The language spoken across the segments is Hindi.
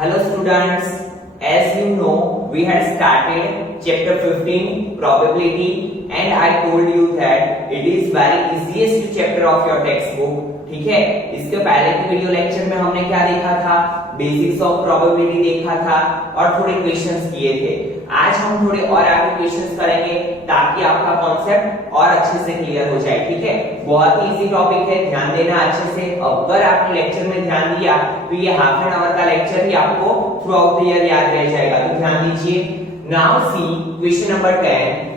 Hello students, as you know, we had started chapter 15 probability and I told you that it is very easiest chapter of your textbook. ठीक है, इसके पहले के वीडियो लेक्चर में हमने क्या देखा था, बेसिक्स ऑफ प्रोबेबिलिटी देखा था और थोड़े क्वेश्चंस किए थे। आज हम थोड़े और आगे क्वेश्चंस करेंगे ताकि आपका कॉन्सेप्ट और अच्छे से क्लियर हो जाए। ठीक है, बहुत ही इजी टॉपिक है, ध्यान देना अच्छे से। अगर आपने लेक्चर में ध्यान दिया तो ये हाफ एन आवर का लेक्चर ही आपको थ्रू आउट द ईयर याद रह जाएगा। तो ध्यान दीजिए। Now see question number 10।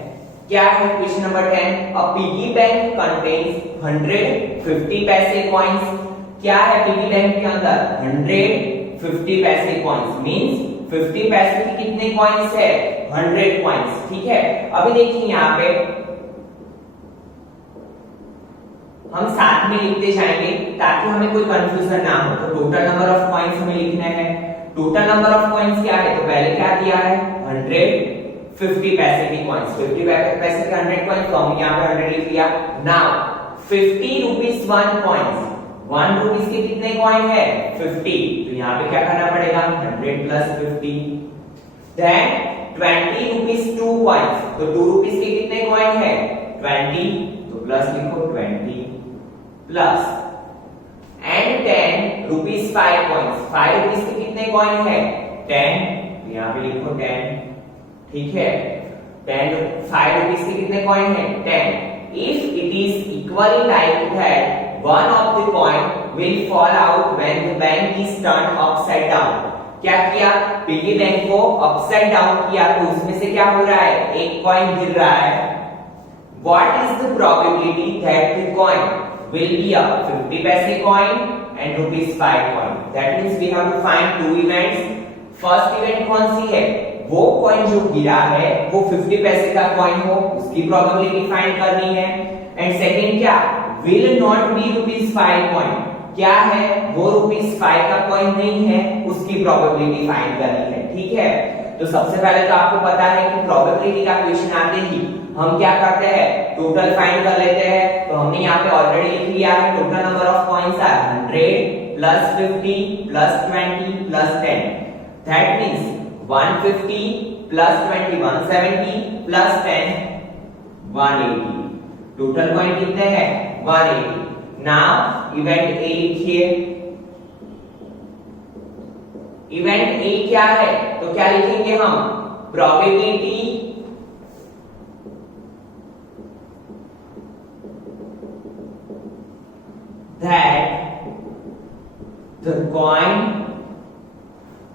क्या है क्वेश्चन नंबर 10? अ पिगी बैंक कंटेन्स 150 पैसे कॉइंस। क्या है पिगी बैंक के अंदर? 150 पैसे कॉइंस मींस 50 पैसे के कितने कॉइंस है? 100 कॉइंस। ठीक है, अभी देखिए यहाँ पे हम साथ में लिखते जाएंगे ताकि हमें कोई कंफ्यूजन ना हो। तो टोटल नंबर ऑफ कॉइंस हमें लिखना है। टोटल नंबर ऑफ कॉइंस क्या है? तो पहले क्या दिया है? 150 पैसे की कॉइंस। 50 पैसे के 100 कॉइंस, तो हम यहाँ पे 100 लिख लिया। Now 50 rupees 1 coins. 1 रुपीस के कितने कॉइन है? 50। तो यहाँ पे क्या करना पड़ेगा? 100 प्लस 50। Then 20 rupees 2 coins. तो 2 रुपीस के कितने कॉइन है? 20। तो प्लस लिखो 20 plus and 10 rupees 5 coins. 5 rupees के कितने कॉइन है? 10। यहाँ पे लिखो 10। ठीक है, 5 रुपीस के कितने कॉइन है? 10। If it is equally like that, one of the coin will fall out when the bank is turned upside down. क्या किया? पिगी बैंक को अपसाइड डाउन किया तो उसमें से क्या हो रहा है? एक कॉइन गिर रहा है। What is the probability that the coin will be a 50 पैसे coin and rupees 5 coin? That means we have to find two events. First event कौन सी है? वो कॉइन जो गिरा है वो 50 पैसे का कॉइन हो, उसकी प्रोबेबिलिटी फाइंड करनी है। एंड सेकंड क्या? Will not be rupees 5 coin. क्या है? वो रुपीस 5 का कॉइन नहीं है, उसकी प्रोबेबिलिटी फाइंड करनी है। ठीक है, तो सबसे पहले तो आपको पता है कि प्रोबेबिलिटी का क्वेश्चन आते ही हम क्या करते हैं? टोटल फाइंड कर लेते हैं। तो हमने यहाँ पे ऑलरेडी लिख लिया है total number of coins are 100 plus 50 plus 20 plus 10। That means 150 plus 20 170 plus 10 180। Total coin कितने हैं? 180। नाउ इवेंट ए लिखिए। इवेंट ए क्या है? तो क्या लिखेंगे हम? Probability that the coin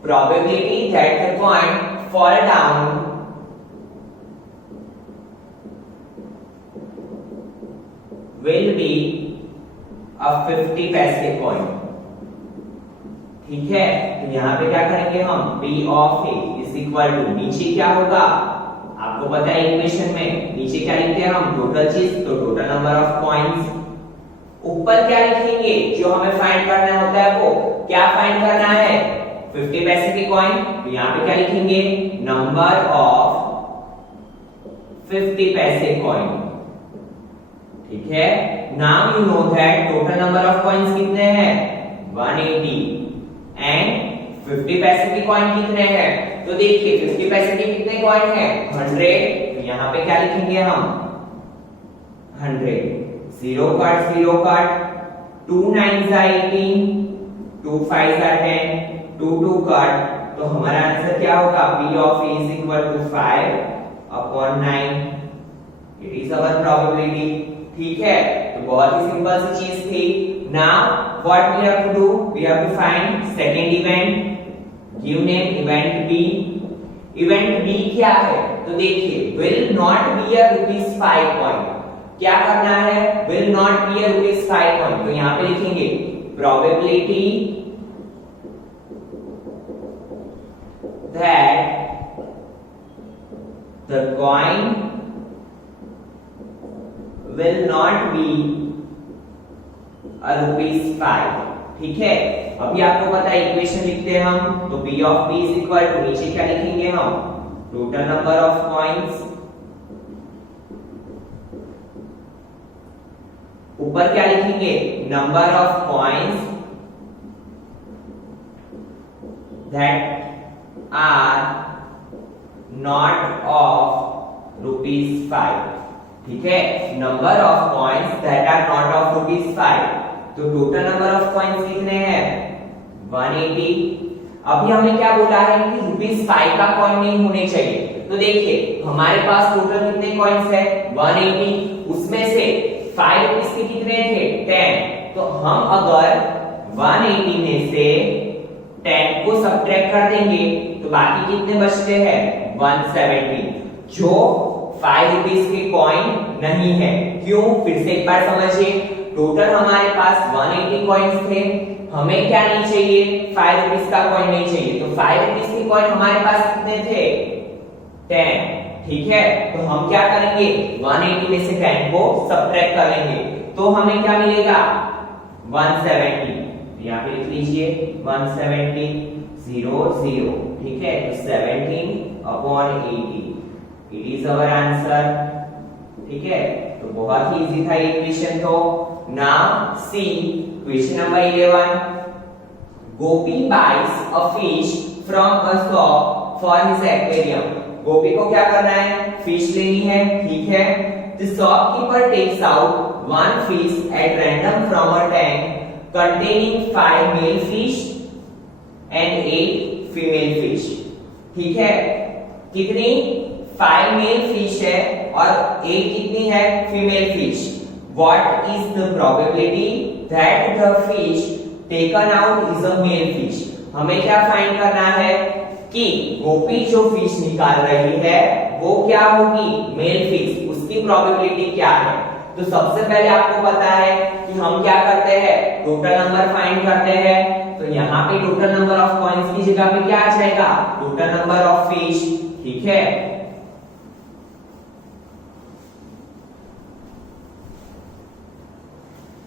probability that the coin fall down will be a 50 पैसे coin। ठीक है, तो यहाँ पे क्या करेंगे हम? P of A is equal to, नीचे क्या होगा आपको पता है इक्वेशन में, नीचे क्या लिखते हैं हम? टोटल चीज, तो टोटल नंबर ऑफ कॉइंस। ऊपर क्या लिखेंगे? जो हमें फाइंड करना होता है वो क्या फाइंड करना है? 50 पैसे की कॉइन। तो यहाँ पे क्या लिखेंगे? नंबर ऑफ 50 पैसे कॉइन। ठीक है, now you know that total number of coins कितने हैं? 180 एंड 50 पैसे की कॉइन कितने हैं? तो देखिए 50 पैसे के कितने कॉइन हैं? 100। तो यहाँ पे क्या लिखेंगे हम? 100। 0 cut 0 cut, 2 9s are 18, 2 5s are 10, 2 2 cut, तो हमारा आंसर क्या होगा? P of A is equal to 5 upon 9। It is our probability। ठीक है, तो बहुत ही सिंपल सी चीज थी। Now what we have to do? We have to find second event। Give name event B। Event B क्या है? तो देखिए will not be a rupees 5 coin। क्या करना है? will not be a rupees 5 coin। तो यहाँ पे लिखेंगे probability that the coin will not be a rupees 5। ठीक है, अभी आपको पता है इक्वेशन लिखते हैं हम, तो P of B is equal to, नीचे क्या लिखेंगे हम? Total number of coins. ऊपर क्या लिखेंगे? Number of coins that are not of ₹5। ठीक है, number of coins that are not of ₹5। तो टोटल नंबर ऑफ कॉइन्स कितने हैं? 180। अभी हमें क्या बोला है कि ₹5 का कॉइन नहीं होने चाहिए। तो देखिए हमारे पास टोटल कितने कॉइन्स है? 180। उसमें से ₹5 के कितने थे? 10। तो हम अगर 180 में से 10 को सब्ट्रैक्ट कर देंगे तो बाकी कितने बचते हैं? 170, जो ₹5 के कॉइन नहीं है। क्यों? फिर से एक बार समझिए, टोटल हमारे पास 180 कॉइन्स थे, हमें क्या नहीं चाहिए? ₹5 का कॉइन नहीं चाहिए। तो ₹5 के कॉइन हमारे पास कितने थे? 10। ठीक है, तो हम क्या करेंगे? 180 में से 10 को सब्ट्रैक्ट कर लेंगे तो हमें क्या मिलेगा? 170। यहाँ पे लिख लीजिए 170, 0 0। ठीक है, तो 17/80 इट इज अवर आंसर। ठीक है, तो बहुत ही इजी था ये क्वेश्चन। तो now see question number 11। Gopi buys a fish from a shop for his aquarium. Gopi को क्या करना है? फिश लेनी है। ठीक है, the shopkeeper takes out 1 fish at random from a tank containing 5 male fish and 8 female fish। ठीक है, कितनी? 5 मेल फिश है और 8 कितनी है? Female fish. What is the probability that the fish taken out is a male fish? हमें क्या फाइंड करना है कि गोपी जो फिश निकाल रही है वो क्या होगी? Mail fish. उसकी प्रोबेबिलिटी क्या है? तो सबसे पहले आपको पता है कि हम क्या करते हैं? टोटल नंबर फाइंड करते हैं। तो यहाँ पे टोटल नंबर ऑफ कॉइन्स की जगह पे क्या आ जाएगा? Total number of fish. ठीक है,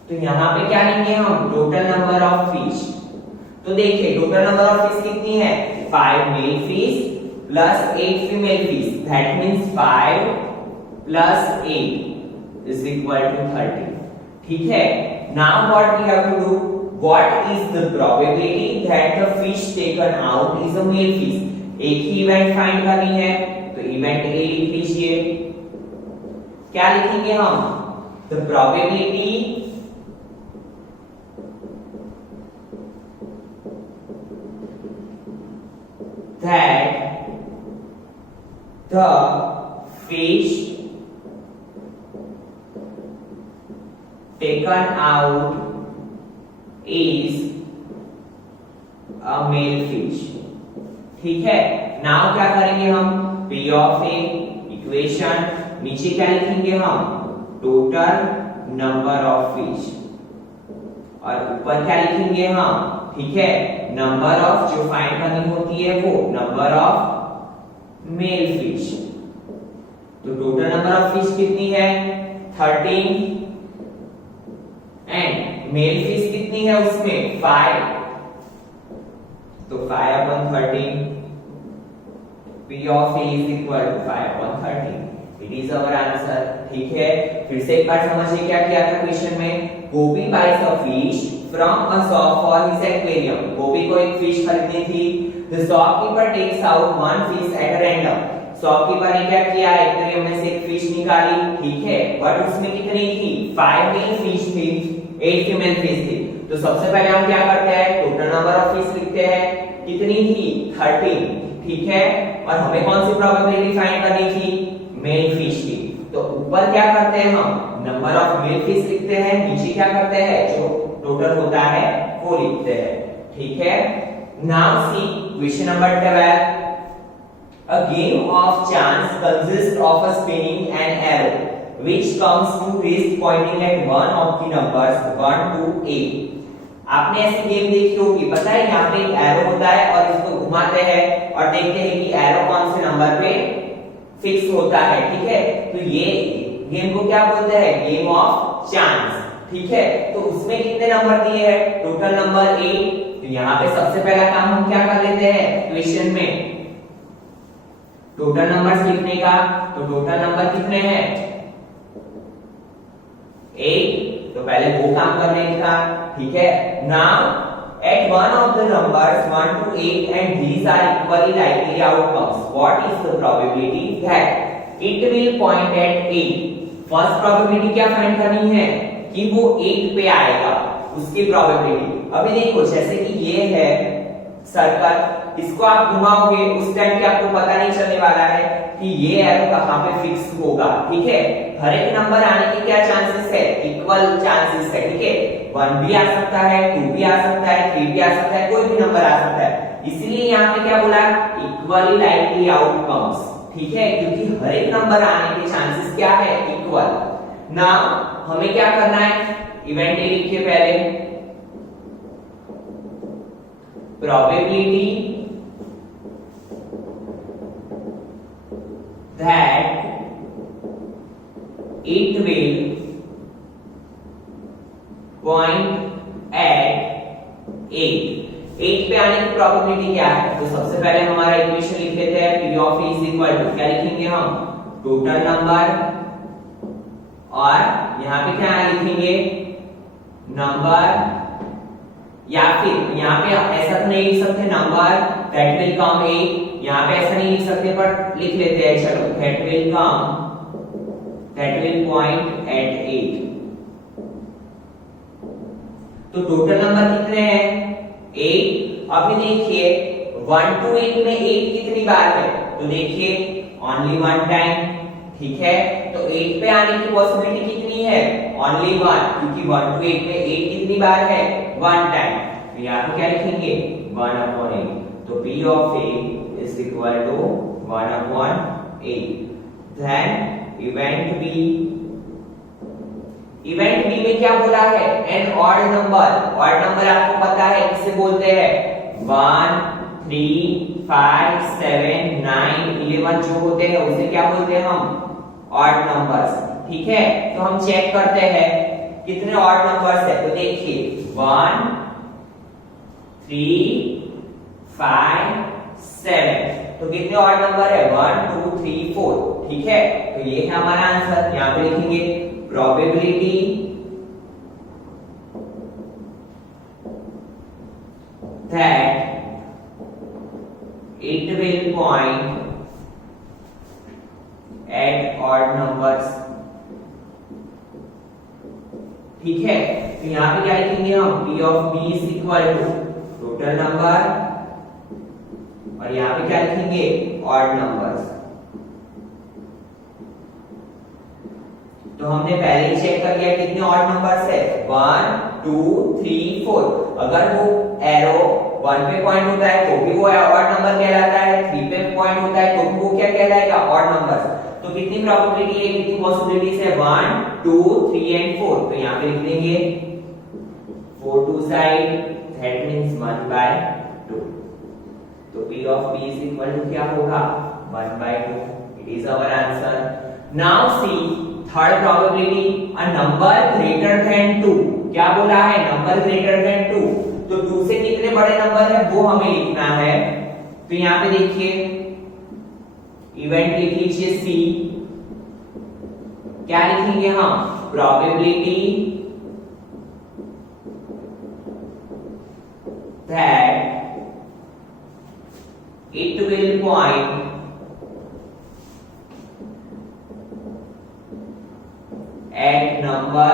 तो यहाँ पे क्या लेंगे हम? Total number of fish. तो देखिए टोटल नंबर ऑफ फिश कितनी है? 5 male fish plus 8 female fish. That means 5 plus 8 is equal to 30। ठीक है, now what we have to do? What is the probability that the fish taken out is a male fish? एक ही इवेंट फाइंड करनी है तो इवेंट ए लिख लीजिए। क्या लिखेंगे हम? The probability that the fish taken out is a male fish। ठीक है, नाउ क्या करेंगे हम? P of A इक्वेशन, नीचे क्या लिखेंगे हम? टोटल नंबर ऑफ फिश, और ऊपर क्या लिखेंगे हम? ठीक है, नंबर ऑफ जो फाइंड करनी होती है वो नंबर ऑफ मेल फिश। तो टोटल नंबर ऑफ फिश कितनी है? 13 एंड मेल फिश कितनी है उसमें? 5। तो 5/13 P of A is equal to 5/13। It is our answer. ठीक है, फिर से एक बार समझिए क्या किया था क्वेश्चन में? Gopi buys a fish from a shop for his aquarium. Gopi को एक फिश खरीदनी थी। The shopkeeper takes out 1 fish at random. Shopkeeper ने क्या किया? एक्वेरियम में से एक फिश निकाली। ठीक है, बट उसमें कितनी थी? 5 मेल फिश थी, 8 फीमेल फिश थी। तो सबसे पहले हम क्या करते हैं? टोटल नंबर ऑफ फिश लिखते हैं। कितनी थी? 13। ठीक है, और हमें कौन सी प्रोबेबिलिटी फाइंड करनी थी? मेल फिश की। तो ऊपर क्या करते हैं हम? नंबर ऑफ मेल फिश लिखते हैं, नीचे क्या करते हैं? जो टोटल होता है वो लिखते हैं। ठीक है, now see question number 12। A game of chance consists of a spinning an arrow which comes to rest pointing at one of the numbers 1 to 8। आपने ऐसी गेम देखी होगी, पता है यहाँ पे एक एरो होता है और इसको घुमाते हैं और देखते हैं कि एरो कौन से नंबर पे फिक्स होता है। ठीक है, तो ये गेम को क्या बोलते हैं? Game of chance. ठीक है, तो उसमें कितने नंबर दिए हैं? Total number 8। तो यहाँ पे सबसे पहला काम हम क्या कर लेते हैं क्वेश्चन में? टोटल नंबर्स लिखने का। तो टोटल नंबर कितने हैं? 8। तो पहले वो काम करने का। ठीक है, now at one of the numbers 1 to 8 and these are equally likely outcomes, what is the probability that it will point at 8? First probability क्या फाइंड करनी है कि वो 8 पे आएगा, उसकी प्रोबेबिलिटी। अभी देखो जैसे कि ये है सर्कल, इसको आप घुमाओगे उस टाइम पे आपको पता नहीं चलने वाला है कि ये एरो कहां पे फिक्स होगा, ठीक है। हर एक नंबर आने के क्या चांसेस है, इक्वल चांसेस है, ठीक है। 1 भी आ सकता है, 2 भी आ सकता है, 3 भी आ सकता है, कोई भी नंबर आ सकता है। इसलिए यहाँ पे क्या बोला, इक्वली लाइकली आउटकम्स, ठीक है, क्योंकि हर एक नंबर आने के चांसेस क्या है, इक्वल। नाउ हमें क्या करना है, इवेंट ए लिखिए पहले, probability that it will point at 8 पे आने की प्रोबेबिलिटी क्या है। तो सबसे पहले हमारा इक्वेशन लिख लेते हैं, P of E is equal to क्या लिखेंगे हम, टोटल नंबर, और यहाँ पे क्या लिखेंगे, नंबर, या फिर यहाँ पे ऐसा तो नहीं लिख सकते नंबर दैट विल कम 8, यहाँ पे ऐसा नहीं लिख सकते पर लिख लेते हैं, चलो that will come, that will point at 8। तो टोटल नंबर कितने हैं, 8। अभी देखिए 1 to 8 में 8 कितनी बार है, तो देखिए ओनली 1 टाइम, ठीक है। तो 8 पे आने की पॉसिबिलिटी कितनी है, ओनली 1, क्योंकि 1 to 8 में 8 कितनी बार है, 1 टाइम। तो यहाँ पे क्या लिखेंगे, 1/8। तो P of A is equal to 1/8। Then event B, event B में क्या बोला है, an odd number. Odd number आपको पता है किसे बोलते हैं, 1 3 5 7 9 11 जो होते हैं उसे क्या बोलते हैं हम, ऑड नंबर्स, ठीक है। तो हम चेक करते हैं कितने ऑड नंबर्स है। तो देखिए 1 3 5 7, तो कितने ऑड नंबर है, 1 2 3 4, ठीक है। तो ये है हमारा आंसर। यहाँ पे लिखेंगे probability that it will point at odd numbers, ठीक है। तो यहाँ पे क्या लिखेंगे हम, P of B is equal to total number, और यहाँ पे क्या लिखेंगे, odd numbers। तो हमने पहले ही चेक कर लिया कितने ऑड नंबर्स है, 1 2 3 4। अगर वो एरो 1 पे पॉइंट होता है तो भी वो ऑड नंबर कहलाता है, 3 पे पॉइंट होता है तो भी वो क्या कहलाएगा, ऑड नंबर। तो कितनी प्रोबेबिलिटी है, कितनी पॉसिबिलिटीज है, 1 2 3 एंड 4। तो यहाँ पे लिख देंगे 4 टू साइड, दैट मींस 1/2। तो P of B is equal to क्या होगा, 1/2। It is our answer. Now see third probability, a number greater than 2। क्या बोला है, नंबर ग्रेटर देन 2। तो 2 से कितने बड़े नंबर है वो हमें लिखना है। तो यहां पे देखिए इवेंट लिख लीजिए C, क्या लिखेंगे हम, probability that it will point at number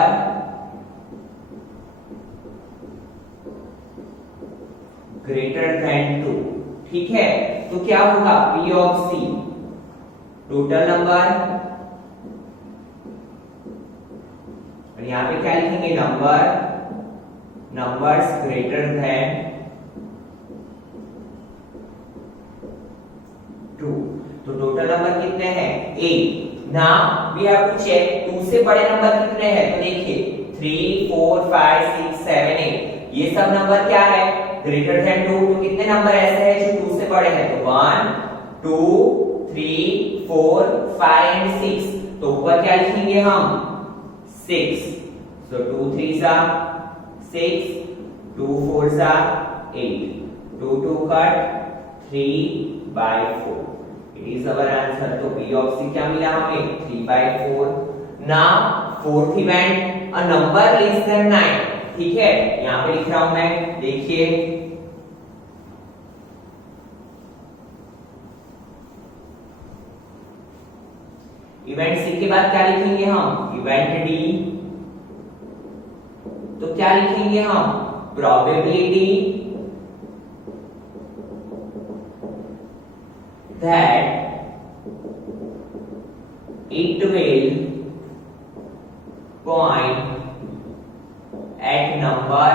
greater than 2, ठीक है। तो क्या होगा, P of C total number, और यहां पे क्या लिखेंगे, नंबर, नंबर्स ग्रेटर देन 2। तो टोटल नंबर कितने हैं, 8। Now we have to check 2 से बड़े नंबर कितने हैं। तो देखिए 3 4 5 6 7 8, ये सब नंबर क्या है, ग्रेटर देन 2। तो कितने नंबर ऐसे हैं जो 2 से बड़े हैं, तो 1 2 3 4 5 एंड 6। तो ऊपर क्या लिखेंगे हम, 6। so 2 3s are 6, 2 4s are 8, 2 2 cut 3/4। Is our answer. तो P of C क्या मिला हमें, 3/4। Now fourth event, a number less than 9। ठीक है, यहाँ पे लिख रहा हूं मैं, देखिए इवेंट सी के बाद क्या लिखेंगे हम, इवेंट डी, तो क्या लिखेंगे हम, probability that it will point at number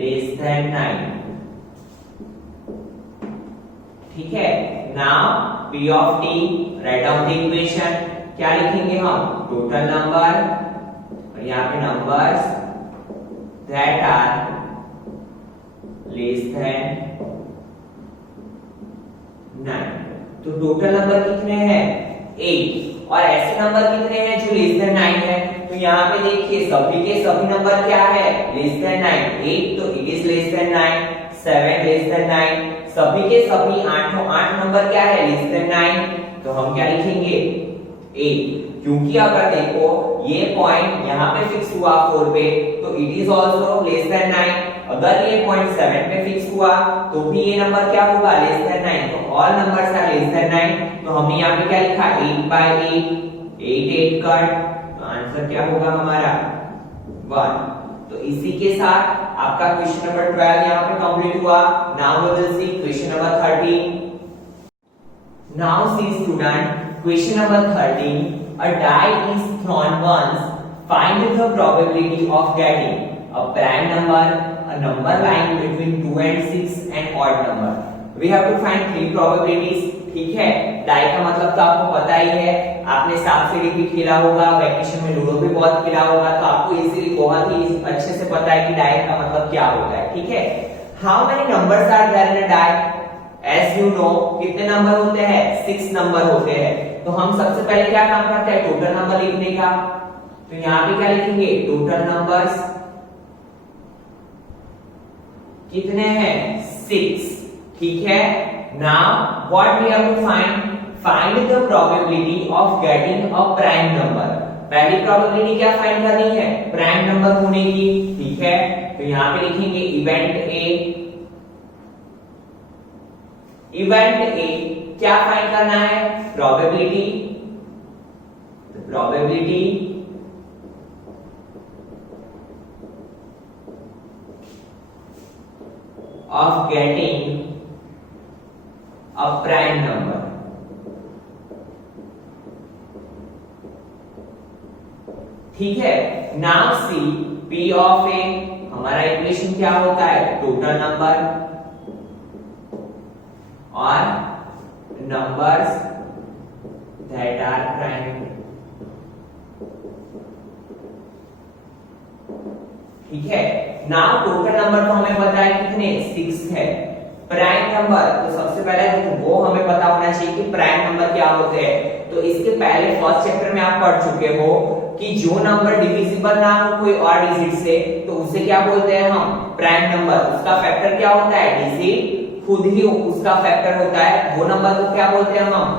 less than 9, ठीक है। Now P of t, write down the equation, क्या लिखेंगे हम, टोटल नंबर, और यहाँ पे numbers that are less than 9। तो टोटल नंबर कितने हैं, 8, और ऐसे नंबर कितने हैं जो लेस देन 9 है, तो यहाँ पे देखिए सभी के सभी नंबर क्या है, लेस देन 9, 8 तो it is less than 9, 7 less than 9, सभी के सभी 8 नंबर क्या है, लेस देन 9, तो हम क्या लिखेंगे, 8, क्योंकि अगर देखो ये पॉइंट यहाँ पे फिक्स हुआ 4 पे, तो it is also less than 9, अगर ये पॉइंट 7 पे फिक्स हुआ तो भी ये नंबर क्या होगा, लेस देन 9, तो all numbers are less than 9, तो हमने यहाँ पे क्या लिखा, 8/8, 8 कट, तो आंसर क्या होगा हमारा 1। तो इसी के साथ आपका क्वेश्चन नंबर 12 यहाँ पे कंप्लीट हुआ। Now we will see question number 13। Now see student, question number 13, a die is thrown once, find the probability of getting a prime number, a number lying between 2 and 6 and odd number. We have to find 3 probabilities, ठीक है। डाई का मतलब तो आपको पता ही है, आपने सांप सीढ़ी भी खेला होगा, वैकेशन में लूडो भी बहुत खेला होगा, तो आपको इजीली बहुत ही अच्छे से पता है कि डाई का मतलब क्या होता है, ठीक है। How many numbers are there in a die, as you know कितने नंबर होते हैं, 6 नंबर होते हैं। तो हम सबसे पहले क्या काम करते हैं, टोटल नंबर लिखने का, तो यहाँ पे क्या लिखेंगे, टोटल नंबर्स कितने हैं, 6, ठीक है। Now what we have to find the probability of getting a prime number. पहली प्रोबेबिलिटी क्या फाइंड करनी है, प्राइम नंबर होने की, ठीक है। तो यहाँ पे लिखेंगे इवेंट ए क्या फाइंड करना है, probability, probability of getting a prime number, ठीक है। नाउ सी P ऑफ ए, हमारा इक्वेशन क्या होता है, टोटल नंबर और numbers that are prime, ठीक है। नाउ टोटल नंबर तो हमें पता है कितने, 6 है। प्राइम नंबर तो सबसे पहले तो वो हमें पता होना चाहिए कि प्राइम नंबर क्या होते हैं। तो इसके पहले फर्स्ट चैप्टर में आप पढ़ चुके हो कि जो नंबर डिविजिबल ना हो कोई और डिजिट से, तो उसे क्या बोलते हैं हम, प्राइम नंबर। उसका फैक्टर क्या होता है, डिजिट खुद ही उसका फैक्टर होता है, वो नंबर को क्या बोलते हैं हम,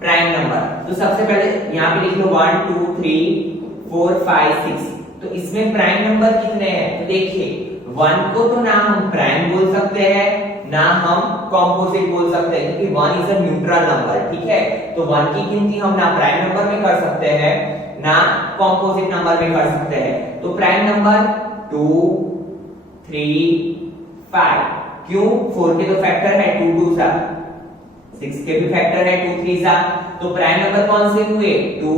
प्राइम नंबर। तो सबसे पहले यहाँ पे लिख लो 1 2 3 4 5 6, तो इसमें प्राइम नंबर कितने हैं, तो देखिए 1 को तो ना हम प्राइम बोल सकते हैं ना हम कॉम्पोजिट बोल सकते हैं, क्योंकि 1 इज अ न्यूट्रल नंबर, ठीक है। तो 1 की गिनती हम ना प्राइम नंबर में कर सकते हैं ना कॉम्पोजिट नंबर में कर सकते हैं। तो प्राइम नंबर 2 3 5, क्यों, 4 के तो फैक्टर है 2 2 सा, 6 के भी फैक्टर है 2 3 सा, तो प्राइम नंबर कौन से हुए, 2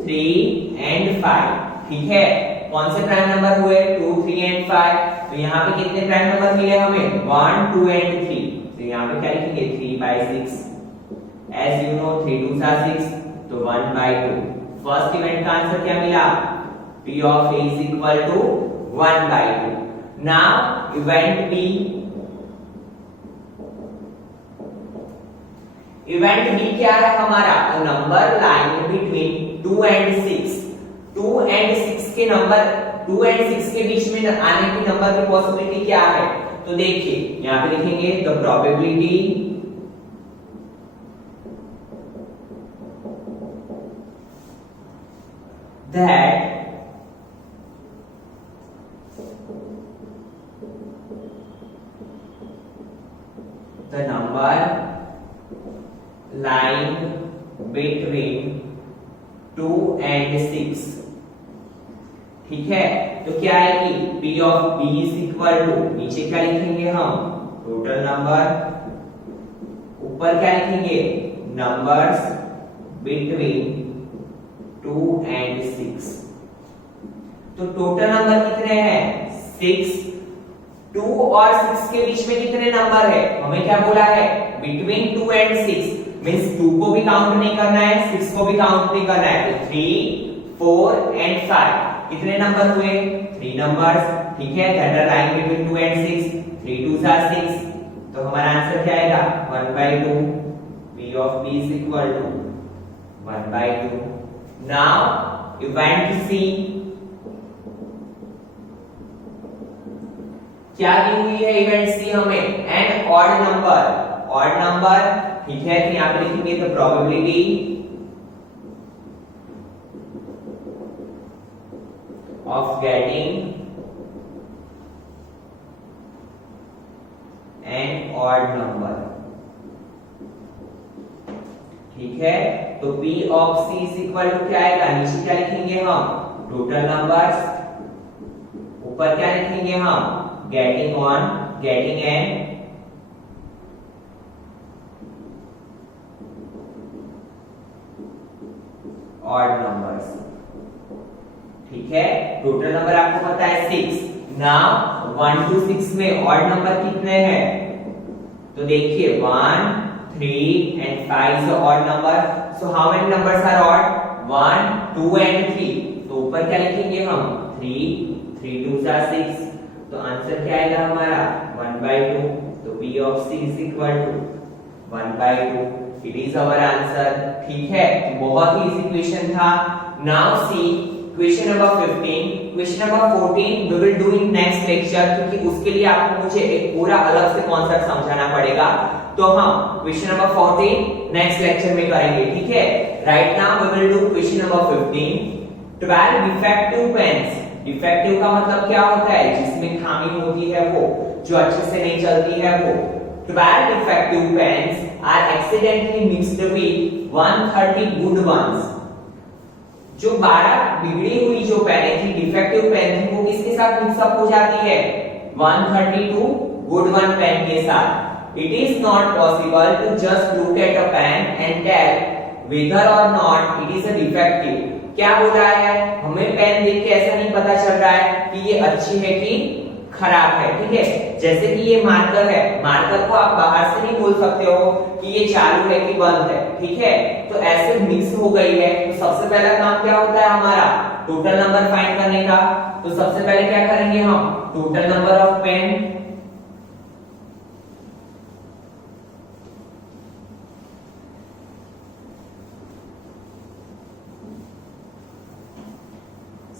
3 एंड 5, ठीक है। कौन से प्राइम नंबर हुए, 2 3 एंड 5, तो यहाँ पे कितने प्राइम नंबर मिले हमें, 1 2 एंड 3, तो यहाँ पे क्या लिखेंगे 3/6, एज यू नो 3 2 सा 6, तो 1/2। फर्स्ट इवेंट का आंसर क्या मिला, P of A is equal to 1/2। Now event B, event B क्या है हमारा, number line between 2 and 6, 2 and 6 के नंबर, 2 एंड 6 के बीच में आने की नंबर की पॉसिबिलिटी क्या है, तो देखिए यहां पे लिखेंगे the probability that the number lying between 2 and 6। ठीक है, तो क्या है कि P of B is equal to, नीचे क्या लिखेंगे हम, टोटल नंबर, ऊपर क्या लिखेंगे, नंबर्स बिटवीन 2 and 6। तो टोटल नंबर कितने हैं, 6। 2 और 6 के बीच में कितने नंबर है, हमें क्या बोला है, बिटवीन 2 and 6, मींस 2 को भी काउंट नहीं करना है, 6 को भी काउंट नहीं करना है। तो 3, 4 and 5 कितने नंबर हुए, 3 नंबर्स। ठीक है, that are lying between 2 and 6, 3 2s are 6। तो हमारा आंसर क्या आएगा, 1/2। P of B is equal to 1/2। Now you want to see क्या दी हुई है इवेंट सी हमें, an odd number, odd number. ठीक है, तो यहां पे लिखेंगे तो probability of getting an odd number. ठीक है, तो P of C is equal to क्या आएगा, नीचे क्या लिखेंगे हम, टोटल नंबर्स, ऊपर क्या लिखेंगे हम, getting on, getting an odd numbers. ठीक है, टोटल नंबर आपको पता है 6। नाउ 1 to 6 में ऑड नंबर कितने हैं, तो देखिए 1, 3 and 5 is odd number, so how many numbers are odd, 1, 2 and 3। तो ऊपर क्या लिखेंगे हम, 3, 3 2s are 6। तो आंसर क्या आएगा हमारा, 1/2। तो P of C is equal to 1/2, it is our answer. ठीक है, बहुत ही इजी क्वेश्चन था। Now see question number 15। Question number 14 we will do in next lecture, क्योंकि उसके लिए आपको मुझे एक पूरा अलग से कॉन्सेप्ट समझाना पड़ेगा। तो हम क्वेश्चन नंबर 14 नेक्स्ट लेक्चर में करेंगे। ठीक है, right now we will do question number 15। 12 defective pens. Defective का मतलब क्या होता है, जिसमें खामी होती है, वो जो अच्छे से नहीं चलती है वो। 12 defective pens are accidentally mixed with 130 good ones। जो 12 बिगड़ी हुई जो पेनें थी, डिफेक्टिव पेन थी, वो किसके साथ मिक्सअप हो जाती है, 132 गुड वन पेन के साथ। It is not possible to just look at a pen and tell whether or not it is a defective। क्या हो रहा है, हमें पेन देख के ऐसा नहीं पता चल रहा है कि ये अच्छी है कि खराब है। ठीक है, जैसे कि ये मार्कर है, मार्कर को आप बाहर से नहीं बोल सकते हो कि ये चालू है कि बंद है। ठीक है, तो ऐसे मिक्स हो गई है। तो सबसे पहला काम क्या होता है हमारा, टोटल नंबर फाइंड करने का। तो सबसे पहले क्या करेंगे हम, टोटल नंबर ऑफ पेन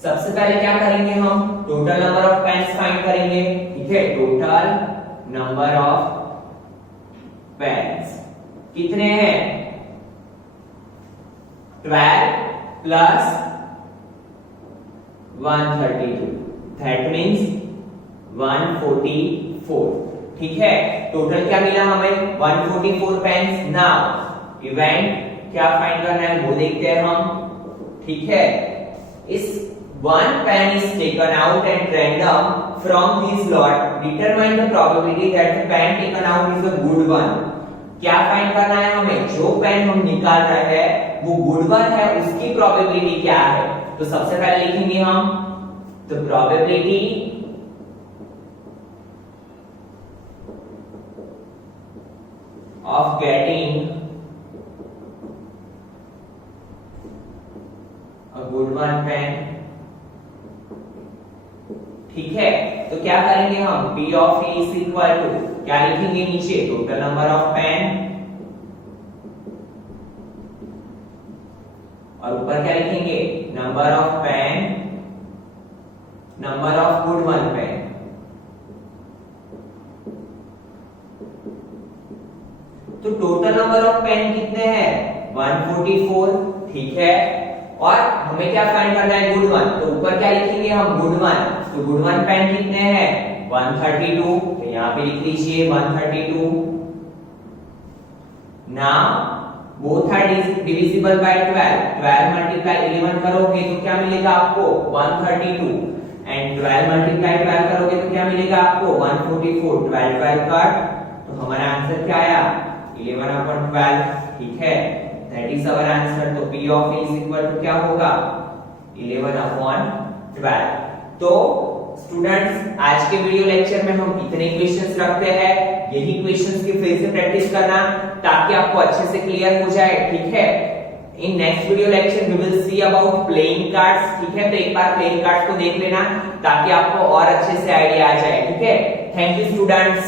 सबसे पहले क्या करेंगे हम, total number of pens find करेंगे। ठीक है, टोटल नंबर ऑफ पेन्स कितने हैं, 12 प्लस 132, दैट मींस 144। ठीक है, टोटल क्या मिला हमें, 144 पेन्स। नाउ इवेंट क्या फाइंड करना है वो देखते हैं हम। ठीक है, इस one pen is taken out and random from this lot, determine the probability that the pen taken out is a good one। क्या फाइंड करना है हमें, जो पेन हम निकाल रहे हैं वो गुड वन है, उसकी प्रोबेबिलिटी क्या है। तो सबसे पहले लिखेंगे हम, तो probability of getting a good one pen. ठीक है, तो क्या करेंगे हम, P of E is equal to क्या लिखेंगे नीचे, टोटल नंबर ऑफ पेन, और ऊपर क्या लिखेंगे, number of pen, number of good one pen. तो टोटल नंबर ऑफ पेन कितने हैं, 144। ठीक है, और हमें क्या फाइंड करना है, गुड वन। तो ऊपर क्या लिखेंगे हम, गुड वन। तो गुड वन पेन कितने हैं, 132। तो यहाँ पे लिख लीजिए 132। Now both are divisible by 12, 12 multiply 11 करोगे तो क्या मिलेगा आपको 132, एंड 12 मल्टीप्लाई 12 करोगे तो क्या मिलेगा आपको 144, 12 12 कट, तो हमारा आंसर क्या आया 11/12, ठीक है, दैट इज आवर आंसर। तो P of A is equal to क्या होगा 11/12। तो स्टूडेंट्स आज के वीडियो लेक्चर में हम इतने क्वेश्चंस रखते हैं, यही क्वेश्चंस की फिर से प्रैक्टिस करना ताकि आपको अच्छे से क्लियर हो जाए, ठीक है। In next video lecture we will see about playing cards, ठीक है। तो एक बार प्लेइंग कार्ड्स को देख लेना ताकि आपको और अच्छे से आइडिया आ जाए, ठीक है। Thank you students.